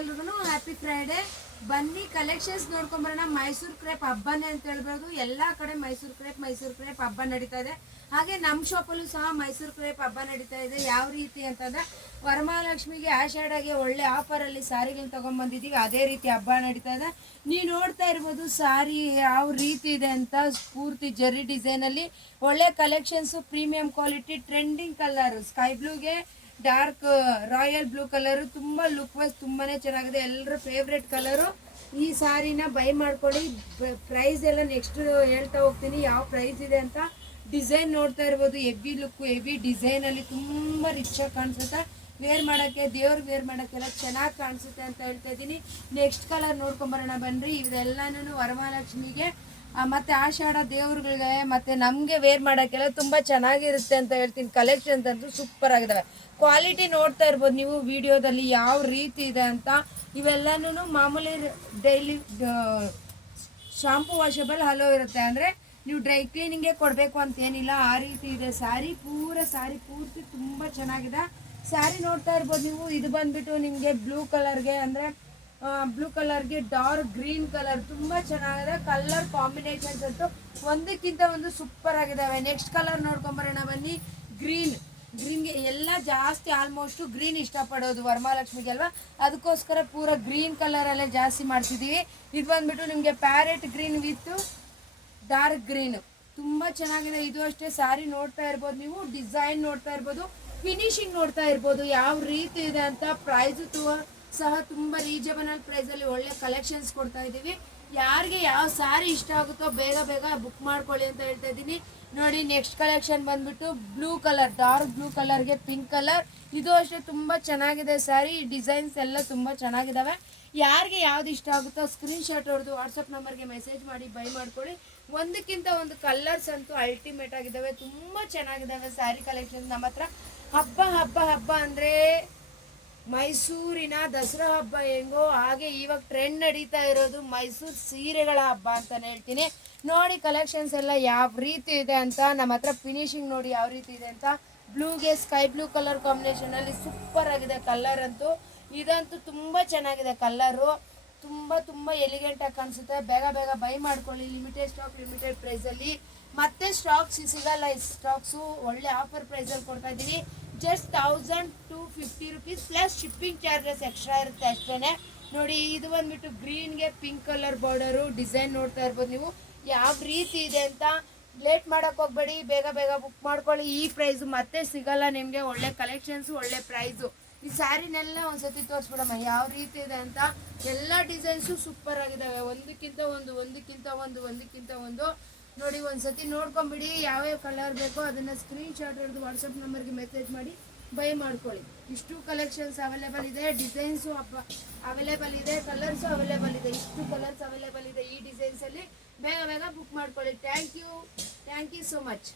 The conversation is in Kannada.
ಎಲ್ರಿಗೂ ಹ್ಯಾಪಿ ಫ್ರೈಡೆ. ಬನ್ನಿ ಕಲೆಕ್ಷನ್ಸ್ ನೋಡ್ಕೊಂಬರೋಣ. ಮೈಸೂರು ಕ್ರೇಪ್ ಹಬ್ಬನೇ ಅಂತ ಹೇಳ್ಬೋದು. ಎಲ್ಲ ಕಡೆ ಮೈಸೂರು ಕ್ರೇಪ್ ಹಬ್ಬ ನಡೀತಾ ಇದೆ. ಹಾಗೆ ನಮ್ಮ ಶಾಪಲ್ಲೂ ಸಹ ಮೈಸೂರು ಕ್ರೇಪ್ ಹಬ್ಬ ನಡೀತಾ ಇದೆ. ಯಾವ ರೀತಿ ಅಂತಂದರೆ ವರಮಹಾಲಕ್ಷ್ಮಿಗೆ ಆಷಾಢಗೆ ಒಳ್ಳೆ ಆಫರಲ್ಲಿ ಸ್ಯಾರಿಗಳನ್ನ ತೊಗೊಂಬಂದಿದ್ದೀವಿ. ಅದೇ ರೀತಿ ಹಬ್ಬ ನಡೀತಾ ಇದೆ. ನೀವು ನೋಡ್ತಾ ಇರ್ಬೋದು ಸ್ಯಾರಿ ಯಾವ ರೀತಿ ಇದೆ ಅಂತ. ಪೂರ್ತಿ ಜರಿ ಡಿಸೈನಲ್ಲಿ ಒಳ್ಳೆ collections, premium quality, trending colour sky ಬ್ಲೂಗೆ ಡಾರ್ಕ್ ರಾಯಲ್ ಬ್ಲೂ ಕಲರು ತುಂಬ ಲುಕ್ ವೈಸ್ ತುಂಬಾ ಚೆನ್ನಾಗಿದೆ. ಎಲ್ಲರ ಫೇವ್ರೆಟ್ ಕಲರು. ಈ ಸಾರಿನ ಬೈ ಮಾಡ್ಕೊಳ್ಳಿ. ಪ್ರೈಸ್ ಎಲ್ಲ ನೆಕ್ಸ್ಟ್ ಹೇಳ್ತಾ ಹೋಗ್ತೀನಿ ಯಾವ ಪ್ರೈಸ್ ಇದೆ ಅಂತ. ಡಿಸೈನ್ ನೋಡ್ತಾ ಇರ್ಬೋದು, ಹೆವಿ ಲುಕ್ಕು, ಹೆವಿ ಡಿಸೈನಲ್ಲಿ ತುಂಬ ರಿಚಾಗಿ ಕಾಣಿಸುತ್ತೆ. ವೇರ್ ಮಾಡೋಕ್ಕೆ, ದೇವ್ರಿಗೆ ವೇರ್ ಮಾಡೋಕ್ಕೆಲ್ಲ ಚೆನ್ನಾಗಿ ಕಾಣಿಸುತ್ತೆ ಅಂತ ಹೇಳ್ತಾ ಇದ್ದೀನಿ. ನೆಕ್ಸ್ಟ್ ಕಲರ್ ನೋಡ್ಕೊಂಬರೋಣ ಬನ್ನಿರಿ. ಇದೆಲ್ಲನೂ ವರಮಹಾಲಕ್ಷ್ಮಿಗೆ ಮತ್ತು ಆಷಾಢ ದೇವ್ರುಗಳಿಗೆ ಮತ್ತು ನಮಗೆ ವೇರ್ ಮಾಡೋಕ್ಕೆಲ್ಲ ತುಂಬ ಚೆನ್ನಾಗಿರುತ್ತೆ ಅಂತ ಹೇಳ್ತೀನಿ. ಕಲೆಕ್ಷನ್ಸ್ ಅಂತೂ ಸೂಪರ್ ಆಗಿದ್ದಾವೆ. ಕ್ವಾಲಿಟಿ ನೋಡ್ತಾ ಇರ್ಬೋದು ನೀವು ವಿಡಿಯೋದಲ್ಲಿ ಯಾವ ರೀತಿ ಇದೆ ಅಂತ. ಇವೆಲ್ಲನೂ ಮಾಮೂಲಿ ಡೈಲಿ ಶಾಂಪು ವಾಷಬಲ್ ಹಲೋ ಇರುತ್ತೆ. ಅಂದರೆ ನೀವು ಡ್ರೈ ಕ್ಲೀನಿಂಗ್ಗೆ ಕೊಡಬೇಕು ಅಂತೇನಿಲ್ಲ, ಆ ರೀತಿ ಇದೆ. ಸ್ಯಾರಿ ಪೂರ್ತಿ ತುಂಬ ಚೆನ್ನಾಗಿದೆ. ಸ್ಯಾರಿ ನೋಡ್ತಾ ಇರ್ಬೋದು ನೀವು. ಇದು ಬಂದುಬಿಟ್ಟು ನಿಮಗೆ ಬ್ಲೂ ಕಲರ್ಗೆ, ಅಂದರೆ ಬ್ಲೂ ಕಲರ್ಗೆ ಡಾರ್ಕ್ ಗ್ರೀನ್ ಕಲರ್ ತುಂಬ ಚೆನ್ನಾಗಿದೆ. ಕಲರ್ ಕಾಂಬಿನೇಷನ್ಸ್ ಅಂತೂ ಒಂದಕ್ಕಿಂತ ಒಂದು ಸೂಪರ್ ಆಗಿದ್ದಾವೆ. ನೆಕ್ಸ್ಟ್ ಕಲರ್ ನೋಡ್ಕೊಂಬರೋಣ ಬನ್ನಿ. ಗ್ರೀನ್ಗೆ ಎಲ್ಲ ಜಾಸ್ತಿ ಆಲ್ಮೋಸ್ಟು ಗ್ರೀನ್ ಇಷ್ಟಪಡೋದು ವರಮಹಾಲಕ್ಷ್ಮಿಗೆ ಅಲ್ವಾ, ಅದಕ್ಕೋಸ್ಕರ ಪೂರ ಗ್ರೀನ್ ಕಲರಲ್ಲೇ ಜಾಸ್ತಿ ಮಾಡ್ತಿದ್ದೀವಿ. ಇದು ಬಂದುಬಿಟ್ಟು ನಿಮಗೆ parrot green with dark green ತುಂಬ ಚೆನ್ನಾಗಿದೆ. ಇದು ಅಷ್ಟೇ. ಸ್ಯಾರಿ ನೋಡ್ತಾ ಇರ್ಬೋದು ನೀವು, ಡಿಸೈನ್ ನೋಡ್ತಾ ಇರ್ಬೋದು, ಫಿನಿಶಿಂಗ್ ನೋಡ್ತಾ ಇರ್ಬೋದು ಯಾವ ರೀತಿ ಇದೆ ಅಂತ. ಪ್ರೈಸು ಸಹ ತುಂಬ ರೀಸನಬಲ್ ಪ್ರೈಸಲ್ಲಿ ಒಳ್ಳೆ ಕಲೆಕ್ಷನ್ಸ್ ಕೊಡ್ತಾ ಇದ್ದೀವಿ. ಯಾರಿಗೆ ಯಾವ ಸ್ಯಾರಿ ಇಷ್ಟ ಆಗುತ್ತೋ ಬೇಗ ಬುಕ್ ಮಾಡ್ಕೊಳ್ಳಿ ಅಂತ ಹೇಳ್ತಾ ಇದ್ದೀನಿ. ನೋಡಿ ನೆಕ್ಸ್ಟ್ ಕಲೆಕ್ಷನ್ ಬಂದ್ಬಿಟ್ಟು ಬ್ಲೂ ಕಲರ್, ಡಾರ್ಕ್ ಬ್ಲೂ ಕಲರ್ಗೆ ಪಿಂಕ್ ಕಲರ್. ಇದು ಅಷ್ಟೇ ತುಂಬ ಚೆನ್ನಾಗಿದೆ ಸ್ಯಾರಿ. ಡಿಸೈನ್ಸ್ ಎಲ್ಲ ತುಂಬ ಚೆನ್ನಾಗಿದ್ದಾವೆ. ಯಾರಿಗೆ ಯಾವ್ದು ಇಷ್ಟ ಆಗುತ್ತೋ ಸ್ಕ್ರೀನ್ಶಾಟ್ ಹೊಡೆದು ವಾಟ್ಸಪ್ ನಂಬರ್ಗೆ ಮೆಸೇಜ್ ಮಾಡಿ ಬೈ ಮಾಡ್ಕೊಳ್ಳಿ. ಒಂದಕ್ಕಿಂತ ಒಂದು ಕಲರ್ಸ್ ಅಂತೂ ಅಲ್ಟಿಮೇಟ್ ಆಗಿದ್ದಾವೆ. ತುಂಬ ಚೆನ್ನಾಗಿದ್ದಾವೆ ಸ್ಯಾರಿ ಕಲೆಕ್ಷನ್ ನಮ್ಮ ಹತ್ರ. ಹಬ್ಬ ಅಂದರೆ ಮೈಸೂರಿನ ದಸರಾ ಹಬ್ಬ ಹೆಂಗೋ ಹಾಗೆ ಇವಾಗ ಟ್ರೆಂಡ್ ನಡೀತಾ ಇರೋದು ಮೈಸೂರು ಸೀರೆಗಳ ಹಬ್ಬ ಅಂತಲೇ ಹೇಳ್ತೀನಿ. ನೋಡಿ ಕಲೆಕ್ಷನ್ಸ್ ಎಲ್ಲ ಯಾವ ರೀತಿ ಇದೆ ಅಂತ. ನಮ್ಮ ಹತ್ರ ಫಿನಿಶಿಂಗ್ ನೋಡಿ ಯಾವ ರೀತಿ ಇದೆ ಅಂತ. ಬ್ಲೂಗೆ ಸ್ಕೈ ಬ್ಲೂ ಕಲರ್ ಕಾಂಬಿನೇಷನಲ್ಲಿ ಸೂಪರ್ ಆಗಿದೆ ಕಲರ್ ಅಂತೂ. ಇದಂತೂ ತುಂಬ ಚೆನ್ನಾಗಿದೆ ಕಲರು. ತುಂಬ ಎಲಿಗೆಂಟಾಗಿ ಕಾಣಿಸುತ್ತೆ. ಬೇಗ ಬೈ ಮಾಡ್ಕೊಳ್ಳಿ. ಲಿಮಿಟೆಡ್ ಪ್ರೈಸಲ್ಲಿ. ಮತ್ತೆ ಸ್ಟಾಕ್ಸ್ ಸಿಗಲ್ಲ. ಈ ಸ್ಟಾಕ್ಸು ಒಳ್ಳೆ ಆಫರ್ ಪ್ರೈಸಲ್ಲಿ ಕೊಡ್ತಾ ಇದ್ದೀನಿ. Just 1250 rupees plus shipping charges extra ಇರುತ್ತೆ ಅಷ್ಟೇ. ನೋಡಿ ಇದು ಬಂದುಬಿಟ್ಟು ಗ್ರೀನ್ಗೆ ಪಿಂಕ್ ಕಲರ್ ಬಾರ್ಡರು. ಡಿಸೈನ್ ನೋಡ್ತಾ ಇರ್ಬೋದು ನೀವು ಯಾವ ರೀತಿ ಇದೆ ಅಂತ. ಲೇಟ್ ಮಾಡೋಕ್ಕೆ ಹೋಗಬೇಡಿ, ಬೇಗ ಬುಕ್ ಮಾಡ್ಕೊಳ್ಳಿ. ಈ ಪ್ರೈಸು ಮತ್ತೆ ಸಿಗಲ್ಲ ನಿಮಗೆ. ಒಳ್ಳೆ ಕಲೆಕ್ಷನ್ಸು, ಒಳ್ಳೆ ಪ್ರೈಸು. ಈ ಸ್ಯಾರಿನೆಲ್ಲ ಒಂದ್ಸತಿ ತೋರಿಸ್ಬಿಡಮ್ಮ ಯಾವ ರೀತಿ ಇದೆ ಅಂತ. ಎಲ್ಲ ಡಿಸೈನ್ಸು ಸೂಪರ್ ಆಗಿದ್ದಾವೆ. ಒಂದಕ್ಕಿಂತ ಒಂದು ನೋಡಿ ಒಂದ್ಸತಿ ನೋಡ್ಕೊಂಬಿಡಿ. ಯಾವ್ಯಾವ ಕಲರ್ ಬೇಕೋ ಅದನ್ನು ಸ್ಕ್ರೀನ್ಶಾಟ್ ಹಿಡಿದು ವಾಟ್ಸಪ್ ನಂಬರ್ಗೆ ಮೆಸೇಜ್ ಮಾಡಿ ಬೈ ಮಾಡ್ಕೊಳ್ಳಿ. ಇಷ್ಟು ಕಲೆಕ್ಷನ್ಸ್ ಅವೈಲೇಬಲ್ ಇದೆ. ಡಿಸೈನ್ಸು ಅವೈಲೇಬಲ್ ಇದೆ, ಕಲರ್ಸು ಅವೈಲೇಬಲ್ ಇದೆ. ಇಷ್ಟು ಕಲರ್ಸ್ ಅವೈಲೇಬಲ್ ಇದೆ ಈ ಡಿಸೈನ್ಸಲ್ಲಿ. ಬೇಗ ಬುಕ್ ಮಾಡ್ಕೊಳ್ಳಿ. Thank you so much.